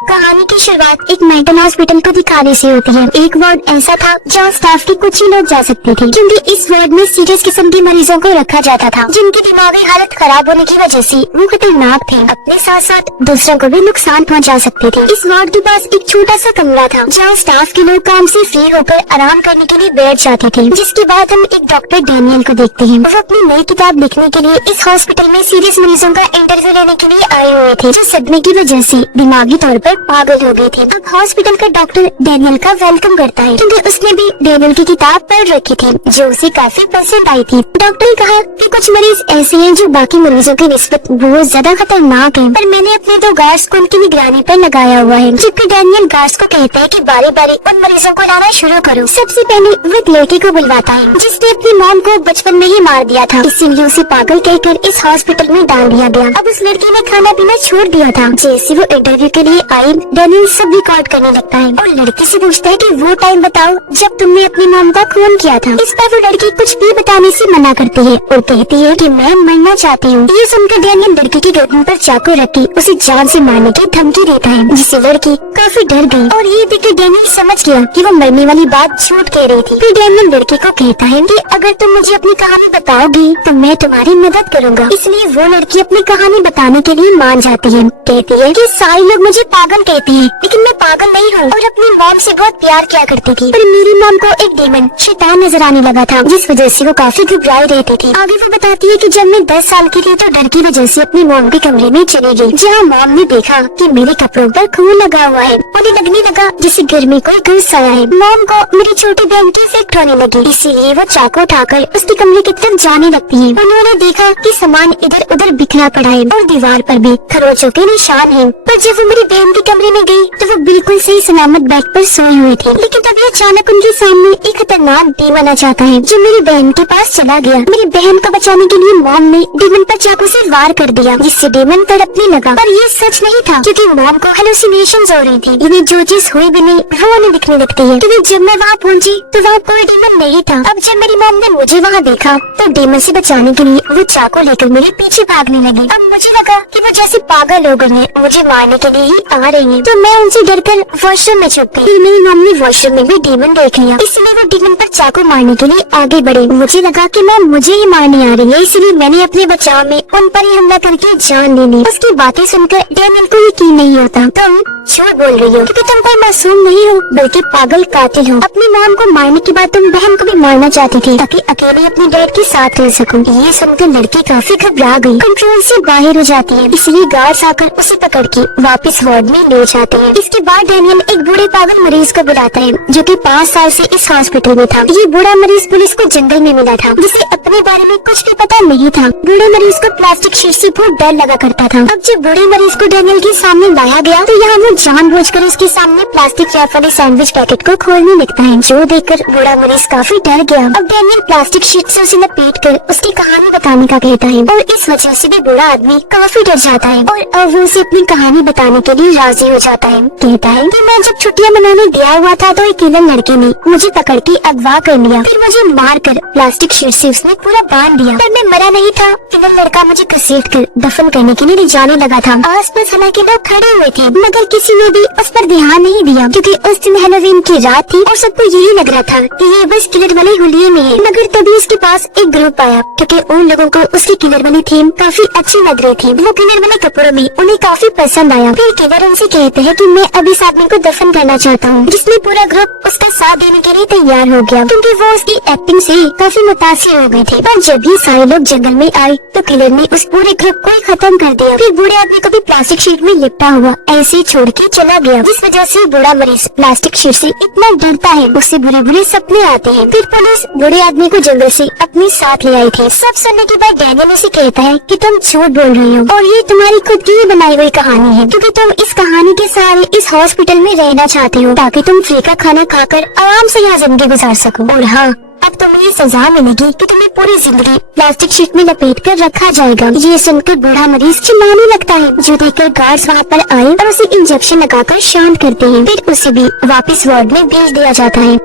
कहानी की शुरुआत एक मेंटल हॉस्पिटल को दिखाने से होती है। एक वार्ड ऐसा था जहाँ स्टाफ के कुछ ही लोग जा सकते थे, क्योंकि इस वार्ड में सीरियस किस्म के मरीजों को रखा जाता था, जिनकी दिमागी हालत खराब होने की वजह से वो खतरनाक थे। अपने साथ साथ दूसरों को भी नुकसान पहुँचा सकते थे। इस वार्ड के पास एक छोटा सा कमरा था जहाँ स्टाफ के लोग काम से फ्री होकर आराम करने के लिए बैठ जाते थे। जिसके बाद हम एक डॉक्टर डैनियल को देखते हैं। वो अपनी नई किताब लिखने के लिए इस हॉस्पिटल में सीरियस मरीजों का इंटरव्यू लेने के लिए आए हुए थे, जो सदमे की वजह से दिमागी तौर पर पागल हो गए थे। अब हॉस्पिटल का डॉक्टर डैनियल का वेलकम करता है, क्योंकि उसने भी डैनियल की किताब पढ़ रखी थी जो उसे काफी पसंद आई थी। डॉक्टर ने कहा कि कुछ मरीज ऐसे हैं जो बाकी मरीजों की निस्बत बहुत ज्यादा खतरनाक हैं, पर मैंने अपने 2 गार्ड्स को उनकी निगरानी पर लगाया हुआ है। जबकि डैनियल गार्ड्स को कहता है कि बारी बारी उन मरीजों को लाना शुरू करो। सबसे पहले वो एक लड़के को बुलवाता है जिसने अपनी मॉम को बचपन में ही मार दिया था, इसीलिए उसे पागल कहकर इस हॉस्पिटल में डाल दिया गया। अब उस लड़की ने खाना पीना छोड़ दिया था। जैसे वो इंटरव्यू के लिए आई, डैनियल सब रिकॉर्ड करने लगता है और लड़की से पूछता है कि वो टाइम बताओ जब तुमने अपनी मॉम का खून किया था। इस पर वो लड़की कुछ भी बताने से मना करती है और कहती है कि मैं मरना चाहती हूँ। ये सुनकर डैनियल लड़की की गर्दन पर चाकू रख के उसे जान से मारने की धमकी देता है, जिससे लड़की काफी डर गई। और ये देखकर डैनियल समझ गया कि वो मरने वाली बात झूठ कह रही थी। फिर डैनियल लड़की को कहता है कि अगर तुम मुझे अपनी कहानी बताओगी तो मैं तुम्हारी मदद करूँगा। इसलिए वो लड़की अपनी कहानी बताने के लिए मान जाती है। कहती है कि सारे लोग मुझे पागल कहते हैं, लेकिन मैं पागल नहीं हूँ और अपनी मॉम से बहुत प्यार किया करती थी, पर मेरी मॉम को एक डेमन शैतान नजर आने लगा था, जिस वजह से वो काफी घबराई रहती थी। आगे वो बताती है कि जब मैं 10 साल की थी तो डर की वजह से अपनी मॉम के कमरे में चली गई, जहाँ मॉम ने देखा कि मेरे कपड़ों पर खून लगा हुआ है। उन्हें लगने लगा जैसे गर्मी को घुस आया है। मॉम को मेरी छोटी बहन की इफेक्ट होने लगी, इसीलिए वो चाकू उठाकर उसके कमरे की तरफ जाने लगती है। उन्होंने देखा कि सामान इधर उधर बिखरा पड़ा है और दीवार पर भी खरोचों के निशान है। पर जब वो मेरी बहन के कमरे में गई तो वो बिल्कुल सही सलामत बेड पर सोई हुई थी, लेकिन तभी अचानक उनके सामने एक खतरनाक डेमन आ जाता है जो मेरी बहन के पास चला गया। मेरी बहन को बचाने के लिए मॉम ने डेमन पर चाकू से वार कर दिया, जिससे डेमन तड़पने लगा। पर ये सच नहीं था, क्योंकि मॉम को हेलुसिनेशंस हो रही थी। इन्हें जो चीज हुई भी नहीं वो उन्हें दिखने लगती है। क्योंकि जब मैं वहाँ पहुँची तो वहाँ कोई डेमन नहीं था। अब जब मेरी मॉम ने मुझे वहाँ देखा तो डेमन से बचाने के लिए वो चाकू लेकर मेरे पीछे भागने लगी। अब मुझे लगा कि वो जैसे पागल हो गई है, मुझे मारने के लिए ही आ रही है, तो मैं उनसे डरकर वॉशरूम में छुप गई। फिर मेरी मॉम ने वॉशरूम में भी डेमन देख लिया, इसलिए वो डेमन पर चाकू मारने के लिए आगे बढ़े। मुझे लगा कि मॉम मुझे ही मारने आ रही है, इसलिए मैंने अपने बचाव में उन पर ही हमला करके जान ले ली। उसकी बातें सुनकर डेमन को यकीन नहीं होता। तुम झूठ बोल रही हो, क्योंकि तुम कोई मासूम नहीं हो बल्कि पागल कातिल हो। अपनी मॉम को मारने के बाद तुम बहन को भी मारना चाहती थी ताकि अकेले अपने डैड के साथ रह सकूं। ये सुनकर लड़की काफी घबरा गई, कंट्रोल से बाहर हो जाती है, इसलिए गार्ड्स आकर उसे पकड़ के वापस वार्ड में ले जाते हैं। इसके बाद डैनियल एक बूढ़े पागल मरीज को बुलाता है जो कि 5 साल से इस हॉस्पिटल में था। ये बूढ़ा मरीज पुलिस को जंगल में मिला था, जिसे अपने बारे में कुछ भी पता नहीं था। बूढ़े मरीज को प्लास्टिक शीट से बहुत डर लगा करता था। अब जब बूढ़े मरीज को डैनियल के सामने लाया गया तो यहाँ वो जानबूझकर उसके सामने प्लास्टिक रैप वाले सैंडविच पैकेट को खोलने लगता है, जो देखकर बूढ़ा मरीज काफी डर गया। अब डैनियल प्लास्टिक शीट से उसे लपेट कर उसकी कहानी बताने का कहता है और इस वजह से भी बूढ़ा आदमी काफी डर जाता है और अब वो उसे अपनी कहानी बताने के लिए राजी हो जाता है। कहता है कि मैं जब छुट्टियां मनाने गया हुआ था तो एक किलर लड़के ने मुझे पकड़ के अगवा कर लिया, फिर मुझे मार कर प्लास्टिक शीट से उसने पूरा बांध दिया, पर मैं मरा नहीं था। किलर लड़का मुझे घसीट कर दफन करने के लिए ले जाने लगा था। आस-पास हालांकि लोग खड़े हुए थे, मगर किसी ने भी उस पर ध्यान नहीं दिया, क्योंकि उस दिन हैलोवीन की रात थी और सबको यही लग रहा था कि ये बस किलर वाले हुलिये में है। मगर तभी उसके पास एक ग्रुप आया, क्योंकि उन लोगों को उसकी किलर वाली थीम काफी अच्छी लग रही थी। वो किलर वाले कपड़ों में उन्हें काफी पसंद आया। फिर किलर उनसे कहते हैं कि मैं अब इस आदमी को दफन करना चाहता हूँ, जिसमें पूरा ग्रुप उसका साथ देने के लिए तैयार हो गया, क्योंकि वो उसकी एक्टिंग से काफी मुतासिर हो गई थी। पर जब ये सारे लोग जंगल में आए तो किलर ने उस पूरे ग्रुप को ही खत्म कर दिया। फिर बूढ़े आदमी को भी प्लास्टिक शीट में लिपटा हुआ ऐसे ही छोड़ के चला गया, जिस वजह से बूढ़ा मरीज प्लास्टिक शीट से इतना डरता है उससे बुरे बुरे सपने आते हैं। फिर पुलिस बूढ़े आदमी को जंगल से अपने साथ ले आई थी। सब सुनने के बाद डैनियल उसे कहता है कि तुम झूठ बोल रही हो और ये तुम्हारी खुद की ही बनाई हुई कहानी है, क्योंकि तुम इस कहानी के सहारे इस हॉस्पिटल में रहना चाहते हो ताकि तुम फ्री का खाना खाकर आराम से यहाँ जिंदगी गुजार सको। और हाँ, अब तुम्हें ये सजा मिलेगी कि तुम्हें पूरी जिंदगी प्लास्टिक शीट में लपेट कर रखा जाएगा। ये सुनकर बूढ़ा मरीज चिल्लाने लगता है, जो देखकर गार्ड्स वहाँ पर आए और उसे इंजेक्शन लगाकर शांत करते हैं। फिर उसे भी वापस वार्ड में भेज दिया जाता है।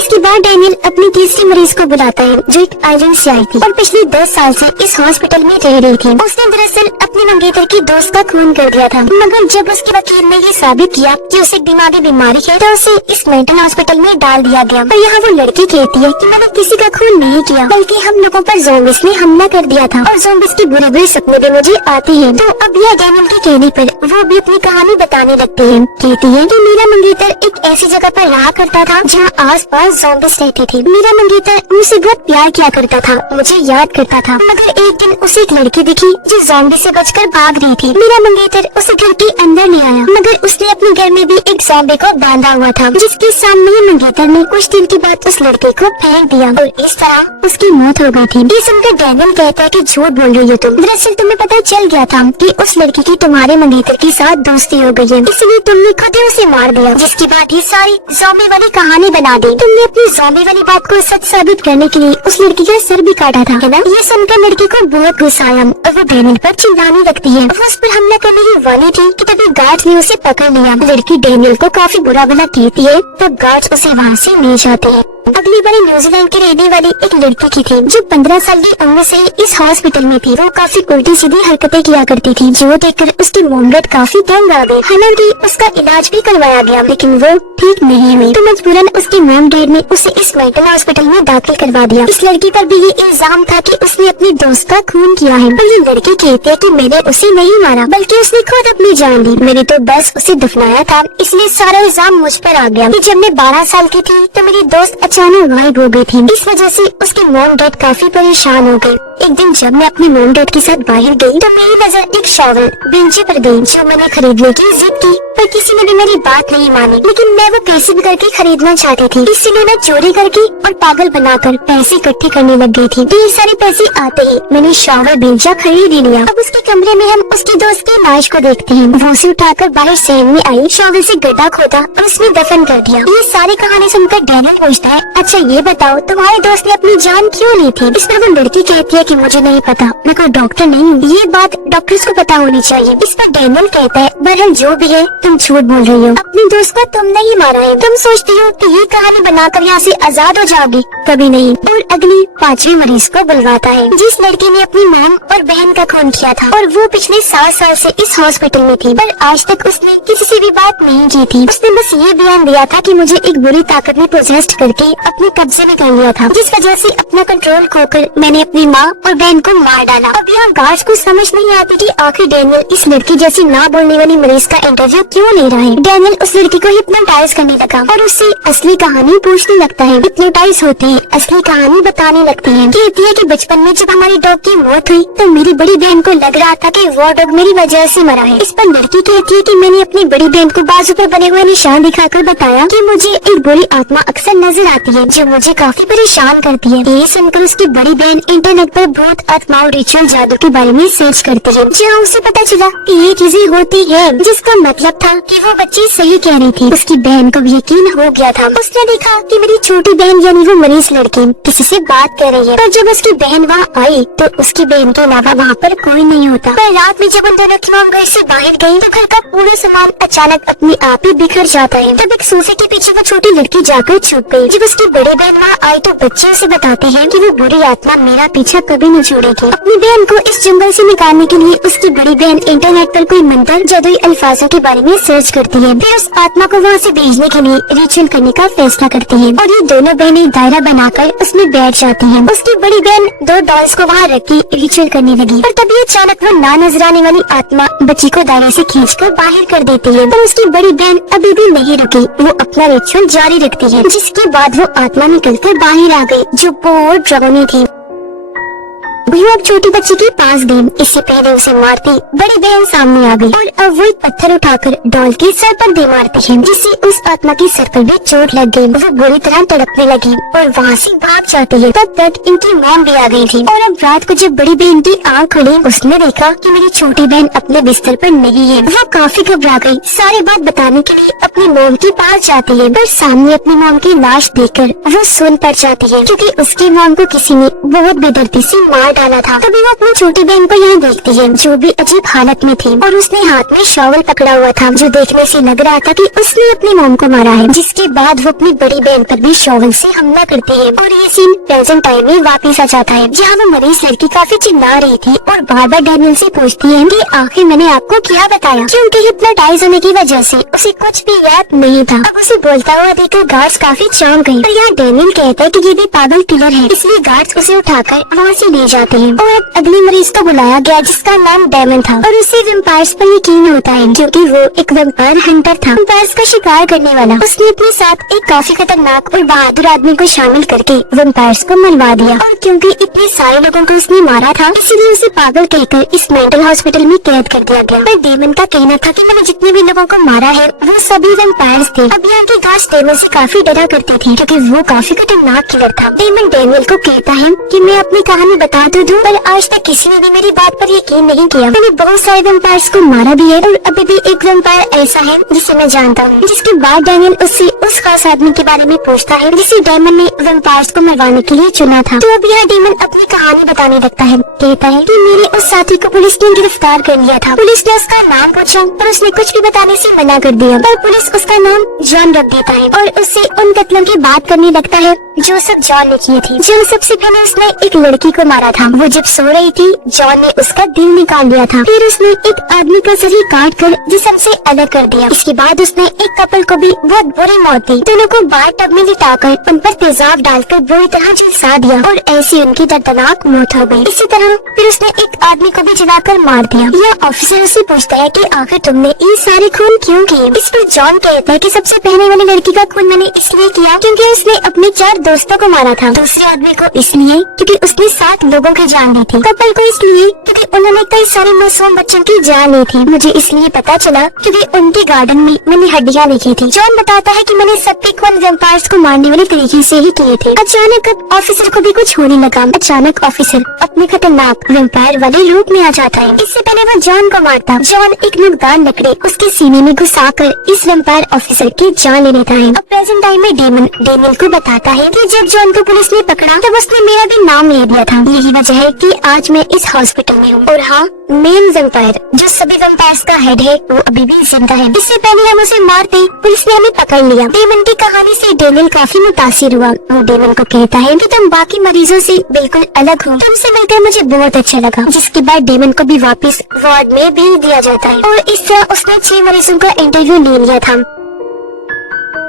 इसके बाद डैनियल अपनी तीसरी मरीज को बुलाता है जो एक आइलैंड से आई थी और पिछले 10 साल से इस हॉस्पिटल में रह रही थी। उसने दरअसल अपने मंगेतर की दोस्त का खून कर दिया था, मगर जब उसके वकील ने ये साबित किया कि उसे दिमागी बीमारी है तो उसे इस मेंटल हॉस्पिटल में डाल दिया गया। और यहाँ वो लड़की कहती है कि मैंने किसी का खून नहीं किया, बल्कि हम लोगों पर ज़ॉम्बीज़ ने हमला कर दिया था और ज़ॉम्बीज़ के बुरे बुरे सपने भी मुझे आते हैं। तो अब यह डैनियल के कहने पर वो भी अपनी कहानी बताने लगती है। कहती है कि मेरा मंगेतर एक ऐसी जगह पर रहा करता था जहाँ आस-पास ज़ॉम्बीज़ रहते थे। मेरा मंगेतर मुझसे बहुत प्यार किया करता था, मुझे याद करता था, मगर एक दिन उसे एक लड़की दिखी जो ज़ॉम्बी से बचकर भाग रही थी। मेरा मंगेतर उस घर के अंदर नहीं आया, मगर उसने अपने घर में भी एक ज़ॉम्बी को बांधा हुआ था, जिसके सामने ही मंगेतर ने कुछ दिन के बाद उस लड़के को फेंक दिया और इस तरह उसकी मौत हो गई थी। ये सुनकर डैनियल कहता है कि झूठ बोल रही हो तुम, दरअसल तुम्हें पता चल गया था कि उस लड़की की तुम्हारे मंगेतर के साथ दोस्ती हो गई है, इसलिए तुमने खुद ही उसे मार दिया, जिसके बाद ये सारी ज़ॉम्बी वाली कहानी बना दी। तुमने अपनी ज़ॉम्बी वाली बात को सच साबित करने के लिए उस लड़की का सर भी काटा था, है ना? ये सुनकर लड़की को बहुत गुस्सा आया और वो डैनियल पर चिल्लाने लगती है। वो उस पर हमला करने ही वाली थी कि तभी गार्ड्स ने उसे पकड़ लिया। लड़की डैनियल को काफी बुरा भला कहती है, तब गार्ड्स उसे वहाँ से ले जाते हैं। अगली बारी न्यूजीलैंड की रहने वाली एक लड़की की थी जो 15 साल की उम्र से इस हॉस्पिटल में थी। वो काफी उल्टी सीधी हरकतें किया करती थी, जो देखकर उसकी मॉम डैड काफी तंग आ गए। हालांकि उसका इलाज भी करवाया गया, लेकिन वो ठीक नहीं हुई, तो मजबूरन उसके मॉम डैड ने उसे इस मेंटल हॉस्पिटल में दाखिल करवा दिया। इस लड़की पर भी ये इल्जाम था कि उसने अपनी दोस्त का खून किया है, और ये लड़की कहती है कि मैंने उसे नहीं मारा, बल्कि उसने खुद अपनी जान दी। मैंने तो बस उसे दफनाया था, इसलिए सारा इल्जाम मुझ पर आ गया। जब मैं 12 साल की थी तो मेरी दोस्त अचानक गायब हो गई थी। इस वजह से उसके मॉम डैड काफी परेशान हो गए। एक दिन जब मैं अपनी मॉम डैड के साथ बाहर गई तो मेरी नजर एक शॉवल बेंचे पर गई, जो मैंने खरीदने की जिद की, पर किसी ने भी मेरी बात नहीं मानी। लेकिन मैं वो कैसे भी करके खरीदना चाहती थी, इसलिए मैं चोरी करके और पागल बनाकर पैसे इकट्ठे करने लग गई थी। ढेर सारे पैसे आते ही मैंने शॉवल बेंचा खरीद ही लिया। अब उसके कमरे में हम उसकी दोस्त की लाश को देखते हैं। वो उसे उठाकर बाहर शहर में आई, शॉवल से गड्ढा खोदा और उसमें दफन कर दिया। ये सारी कहानी सुनकर डैनियल पूछता है, अच्छा ये बताओ तुम्हारे दोस्त ने अपनी जान क्यों ली थी? इस पर वो लड़की कहती है कि मुझे नहीं पता, मैं कोई डॉक्टर नहीं हूँ, ये बात डॉक्टर्स को पता होनी चाहिए। इस पर डैनियल कहता है, बहरहाल जो भी है तुम झूठ बोल रही हो, अपनी दोस्त को तुमने ही मारा है। तुम सोचती हो कि ये कहानी बनाकर यहाँ से आजाद हो जाओगी, कभी नहीं। और अगली 5वीं मरीज को बुलवाता है, जिस लड़की ने अपनी मॉम और बहन का खून किया था, और वो पिछले 7 साल से इस हॉस्पिटल में थी, पर आज तक उसने किसी से भी बात नहीं की थी। उसने बस ये बयान दिया था कि मुझे एक बुरी ताकत ने पोजेस्ट करके अपने कब्जे में कर लिया था, जिस वजह से अपना कंट्रोल खोकर मैंने अपनी माँ और बहन को मार डाला। अब यहाँ गार्ड्स को समझ नहीं आती कि आखिर डैनियल इस लड़की जैसी ना बोलने वाली मरीज का इंटरव्यू क्यों ले रहा है। डैनियल उस लड़की को हिप्नोटाइज करने लगा और उससे असली कहानी पूछने लगता है। हिप्नोटाइज होते हैं, असली कहानी बताने लगते हैं। कहती है कि बचपन में जब हमारी डॉग की मौत हुई तो मेरी बड़ी बहन को लग रहा था कि वो डॉग मेरी वजह से मरा है। इस पर लड़की कहती है कि मैंने अपनी बड़ी बहन को बाजू पर बने हुए निशान दिखाकर बताया कि मुझे एक बुरी आत्मा अक्सर नजर आती है जो मुझे काफी परेशान करती है। ये सुनकर उसकी बड़ी बहन इंटरनेट पर भूत आत्माओं रिचुअल जादू के बारे में सर्च करती है, जहाँ उसे पता चला कि ये चीजें होती है, जिसका मतलब था कि वो बच्ची सही कह रही थी। उसकी बहन को भी यकीन हो गया था। उसने देखा कि मेरी छोटी बहन यानी वो मरीज लड़की किसी से बात कर रही है, पर जब उसकी बहन वहाँ आई तो उसकी बहन के अलावा वहाँ पर कोई नहीं होता। पर रात में जब उन दोनों की मॉम घर से बाहर गई तो घर का पूरा सामान अचानक अपने आप ही बिखर जाता है। तब एक सोफे के पीछे वो छोटी लड़की जाकर छुप गई। जब उसकी बड़ी बहन वहाँ आई तो बच्चे उसे बताते हैं कि वो बुरी आत्मा मेरा पीछा कभी नहीं छोड़ेगी। अपनी बहन को इस जंगल से निकालने के लिए उसकी बड़ी बहन इंटरनेट पर कोई मंत्र जादुई अल्फाजों के बारे में सर्च करती है। फिर उस आत्मा को वहाँ से भेजने के लिए रिचुअल करने का फैसला करती है और ये दोनों बहनें दायरा बनाकर उसमें बैठ जाती हैं। उसकी बड़ी बहन 2 डॉल्स को वहाँ रख के रिचुअल करने लगी, पर तभी अचानक वो ना नजर आने वाली आत्मा बच्ची को दायरे से खींचकर बाहर कर देती है। पर उसकी बड़ी बहन अभी भी नहीं रुकी, वो अपना रिचुअल जारी रखती है, जिसके बाद वो आत्मा निकलकर बाहर आ गई जो बहुत डरावनी थी। वो अब छोटी बच्ची के पास गई। इससे पहले उसे मारती बड़ी बहन सामने आ गई और अब वो एक पत्थर उठाकर डॉल के सर पर दे मारती है, जिससे उस आत्मा की सर पर भी चोट लग गई। वो बुरी तरह तड़पने लगी और वहाँ से भाग जाती है। तब तक इनकी मॉम भी आ गई थी और अब रात को जब बड़ी बहन की आँख खुली, उसने देखा कि मेरी छोटी बहन अपने बिस्तर पर नहीं है। वो काफी घबरा गई। सारी बात बताने के लिए अपनी मॉम के पास जाती है, पर सामने अपनी मॉम की लाश देखकर वो सुन पड़ जाती है, क्योंकि उसकी मॉम को किसी ने बहुत बेदर्दी से मार डाला था। तभी वो अपनी छोटी बहन को यहाँ देखती है जो भी अजीब हालत में थी और उसने हाथ में शॉवल पकड़ा हुआ था जो देखने से लग रहा था कि उसने अपनी मॉम को मारा है। जिसके बाद वो अपनी बड़ी बहन पर भी शॉवल से हमला करती है और ये सीन प्रेजेंट टाइम में वापस आ जाता है जहाँ वो मरीज लड़की काफी चिल्ला रही थी और बार बार डैनियल से पूछती है कि आखिर मैंने आपको क्या बताया, क्योंकि हिप्नोटाइज होने की वजह से उसे कुछ भी याद नहीं था। अब उसे बोलता हुआ देखकर गार्ड्स काफी चौंक गए और यहाँ डैनियल कहता है कि ये भी पागल किलर है, इसलिए गार्ड्स उसे उठाकर वहाँ से ले जाते हैं और अब अगली मरीज को बुलाया गया जिसका नाम डेमन था और उसे वेम्पायर्स पर यकीन होता है क्योंकि वो एक वेम्पायर हंटर था, वेम्पायर्स का शिकार करने वाला। उसने अपने साथ एक काफी खतरनाक और बहादुर आदमी को शामिल करके वेम्पायर्स को मरवा दिया और क्योंकि इतने सारे लोगों को उसने मारा था इसलिए उसे पागल कहकर इस मेंटल हॉस्पिटल में कैद कर दिया गया। पर डेमन का कहना था कि मैंने जितने भी लोगों को मारा है वो सभी वेम्पायर्स थे। अब यहाँ के गार्ड्स डेमन से काफी डरा करते थे क्योंकि वो काफी खतरनाक किलर था। डेमन डैनियल को कहता है कि मैं अपनी कहानी बता तो दूं, पर आज तक किसी ने भी मेरी बात पर यकीन नहीं किया। मैंने बहुत सारे वेम्पायर्स को मारा भी है और अभी भी एक वेम्पायर ऐसा है जिसे मैं जानता हूँ। जिसके बाद डैनियल उससे उस खास आदमी के बारे में पूछता है जिसे डेमन ने वेम्पायर्स को मरवाने के लिए चुना था। तो अब यहाँ डेमन अपनी कहानी बताने लगता है। कहता है कि मेरे उस साथी को पुलिस ने गिरफ्तार कर लिया था। पुलिस ने उसका नाम पूछा पर उसने कुछ भी बताने से मना कर दिया, पर पुलिस उसका नाम जॉन रख देता है और उससे उन कत्लों की बात करने लगता है जो सब जॉन ने किए थे। जो सबसे पहले उसने एक लड़की को मारा था। वो जब सो रही थी जॉन ने उसका दिल निकाल लिया था। फिर उसने एक आदमी का शरीर काट कर जिस्म से अलग कर दिया। इसके बाद उसने एक कपल को भी बहुत बुरी मौत दी। दोनों को बाथ टब में लिटाकर उन पर तेजाब डालकर बुरी तरह झुलसा दिया और ऐसी उनकी दर्दनाक मौत हो गई। इसी तरह फिर उसने एक आदमी को भी जलाकर मार दिया। यह ऑफिसर उससे पूछता है कि आखिर तुमने ये सारे खून क्यों किए। इस पर जॉन कहता है कि सबसे पहले वाली लड़की का खून मैंने इसलिए किया क्योंकि उसने अपने 4 दोस्तों को मारा था। दूसरे आदमी को इसलिए क्योंकि उसने 7 लोगों की जान ली थी। कपल को इसलिए क्योंकि उन्होंने कई सारे मासूम बच्चों की जान ली थी। मुझे इसलिए पता चला क्योंकि उनके गार्डन में मैंने हड्डियाँ लिखी थी। जॉन बताता है कि मैंने सबके खून वेम्पायर्स को मारने वाले तरीके से ही किए थे। अचानक अब ऑफिसर को भी कुछ होने लगा। अचानक ऑफिसर अपने खतरनाक वेम्पायर वाले रूप में आ जाता है। इससे पहले वो जॉन को मारता। जॉन एक नुकदार लकड़ी उसके सीने में घुसाकर इस वेम्पायर ऑफिसर की जान ले लेता है। अब प्रेजेंट टाइम में डेनियल को बताता है कि जब जॉन को पुलिस ने पकड़ा तब उसने मेरा भी नाम ले दिया था। यही वजह है कि आज मैं इस हॉस्पिटल में हूँ। और हाँ, मेन वेम्पायर जो सभी वेम्पायर्स का हेड है वो अभी भी जिंदा है। इससे पहले हम उसे मारते पुलिस ने हमें पकड़ लिया। डेमन की कहानी से डेनियल काफी मुतासिर हुआ। वो डेमन को कहता है कि तुम बाकी मरीजों से बिल्कुल अलग हो, तुमसे मिलकर मुझे बहुत अच्छा लगा। जिसके बाद डेमन को भी वापस वार्ड में भेज दिया जाता है और इस तरह उसने 6 मरीजों का इंटरव्यू ले लिया था।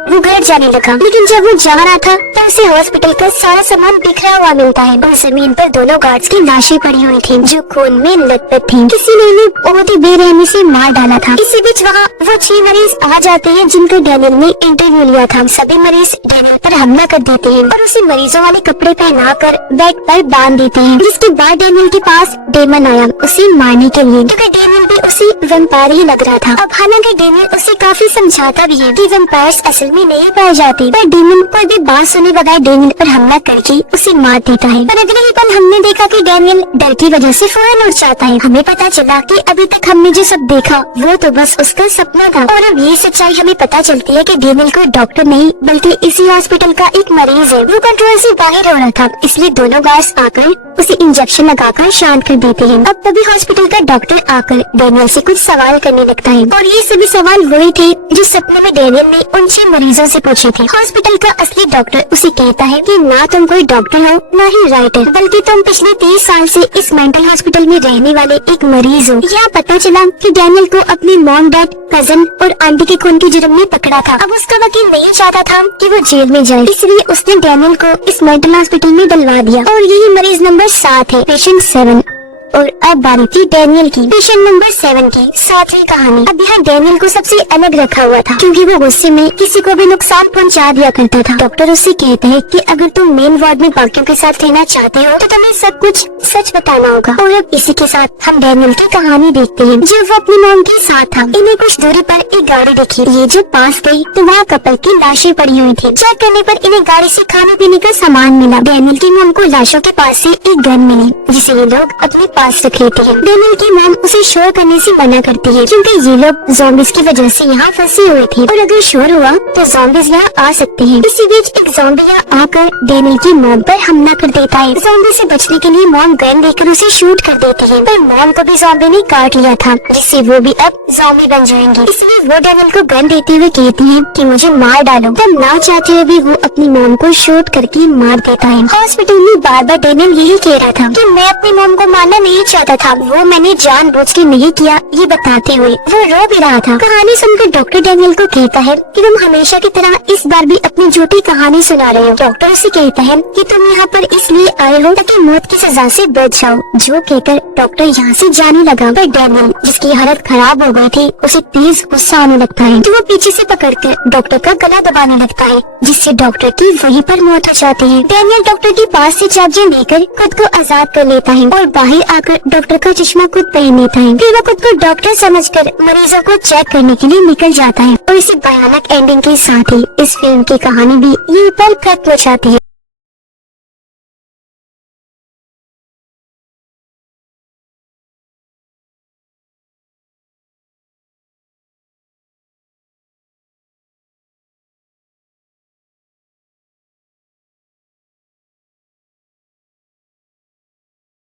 वो घर जाने लगा, लेकिन जब वो जा रहा था तो उसे हॉस्पिटल का सारा सामान बिखरा हुआ मिलता है और जमीन पर दोनों गार्ड्स की लाशें पड़ी हुई थी जो खून में लथपथ थी। किसी ने इन्हें बहुत ही बेरहमी से मार डाला था। इसी बीच वहाँ वो 6 मरीज आ जाते हैं जिनको डेनियल ने इंटरव्यू लिया था। सभी मरीज डेनियल पर हमला कर देते हैं और उसे मरीजों वाले कपड़े पहनाकर बेड पर बांध देते हैं। जिसके बाद डेनियल के पास डेमन आया उसे मारने के लिए, क्योंकि डेनियल भी उसे वेम्पायर ही लग रहा था। अब हालांकि डेनियल उसे काफी समझाता भी है कि वेम्पायर्स असल में नहीं पाए जाते, पर डेमन कोई भी बात सुने बगैर डेनियल पर हमला करके उसे मार देता है। पर अगले ही पल हमने देखा कि डेनियल डर की वजह से फौरन उठ जाता है। हमें पता चला कि अभी तक हमने जो सब देखा वो तो बस उसका सपना था और अब ये सच्चाई हमें पता चलती है कि डेनियल कोई डॉक्टर नहीं बल्कि इसी हॉस्पिटल का एक मरीज है। वो कंट्रोल से बाहर हो रहा था, इसलिए दोनों गार्ड्स आकर उसे इंजेक्शन लगाकर शांत कर देते हैं। अब तभी हॉस्पिटल का डॉक्टर आकर डेनियल से कुछ सवाल करने लगता है और ये सभी सवाल वही थे जो सपने में डेनियल ने उन 6 मरीजों से पूछे थे। हॉस्पिटल का असली डॉक्टर उसे कहता है कि ना तुम कोई डॉक्टर हो ना ही राइटर, बल्कि तुम पिछले 30 साल से इस मेंटल हॉस्पिटल में रहने वाले एक मरीज हो। यहाँ पता चला कि डेनियल को अपने मॉम, डैड, कजन और आंटी के खून के जुर्म में पकड़ा था। अब उसका वकील नहीं चाहता था कि वो जेल में जाए, इसलिए उसने डेनियल को इस मेंटल हॉस्पिटल में डलवा दिया और यही मरीज नंबर 7 है, पेशेंट 7। और अब बारी थी डेनियल की, पेशेंट नंबर 7 की 7वीं कहानी। अब यहाँ डेनियल को सबसे अलग रखा हुआ था क्योंकि वो गुस्से में किसी को भी नुकसान पहुँचा दिया करता था। डॉक्टर उससे कहते हैं कि अगर तुम मेन वार्ड में बाकियों के साथ रहना चाहते हो तो तुम्हें सब कुछ सच बताना होगा। और अब इसी के साथ हम डेनियल की कहानी देखते हैं। जब वो अपनी मॉम के साथ था, इन्हें कुछ दूरी पर एक गाड़ी दिखी। ये जब पास गई तो वहाँ कपल की लाशें पड़ी हुई थी। चेक करने पर इन्हें गाड़ी से खाने पीने का सामान मिला। डेनियल की मॉम को लाशों के पास से एक गन मिली जिसे ये लोग अपने पास रख लेती है। डेनियल की मॉम उसे शोर करने से मना करती है क्योंकि ये लोग ज़ॉम्बीज़ की वजह से यहाँ फंसे हुए थे और अगर शोर हुआ तो ज़ॉम्बीज़ यहाँ आ सकते हैं। इसी बीच एक ज़ॉम्बी यहाँ आकर डेनियल की मॉम पर हमला कर देता है। ज़ॉम्बी से बचने के लिए मॉम गन लेकर उसे शूट कर देती है, पर मॉम को भी ज़ॉम्बी ने काट लिया था, जिससे वो भी अब ज़ॉम्बी बन जाएंगी। इसलिए वो डेनियल को गन देते हुए कहती है कि मुझे मार डालो। तब ना चाहते हुए भी वो अपनी मॉम को शूट करके मार देता है। हॉस्पिटल में बार बार डेनियल यही कह रहा था कि मैं अपनी मॉम को मारना नहीं चाहता था, वो मैंने जानबूझ के नहीं किया, ये बताते हुए वो रो भी रहा था। कहानी सुनकर डॉक्टर डेनियल को कहता है कि तुम हमेशा की तरह इस बार भी अपनी झूठी कहानी सुना रहे हो। डॉक्टर उसे कहता है कि तुम यहाँ पर इसलिए आए हो ताकि मौत की सजा से बच जाओ। जो कहकर डॉक्टर यहाँ से जाने लगा, पर डेनियल जिसकी हालत खराब हो गई थी उसे तेज गुस्सा आने लगता है, तो वो पीछे से पकड़कर डॉक्टर का गला दबाने लगता है, जिससे डॉक्टर की वहीं पर मौत हो जाती है। डेनियल डॉक्टर के पास से चाबियां लेकर खुद को आजाद कर लेता है और बाहर आकर डॉक्टर का चश्मा खुद पहन लेता है। फिर वो खुद को डॉक्टर समझकर मरीजों को चेक करने के लिए निकल जाता है और इसी भयानक एंडिंग के साथ ही इस फिल्म की कहानी भी यहीं पर खत्म हो जाती है।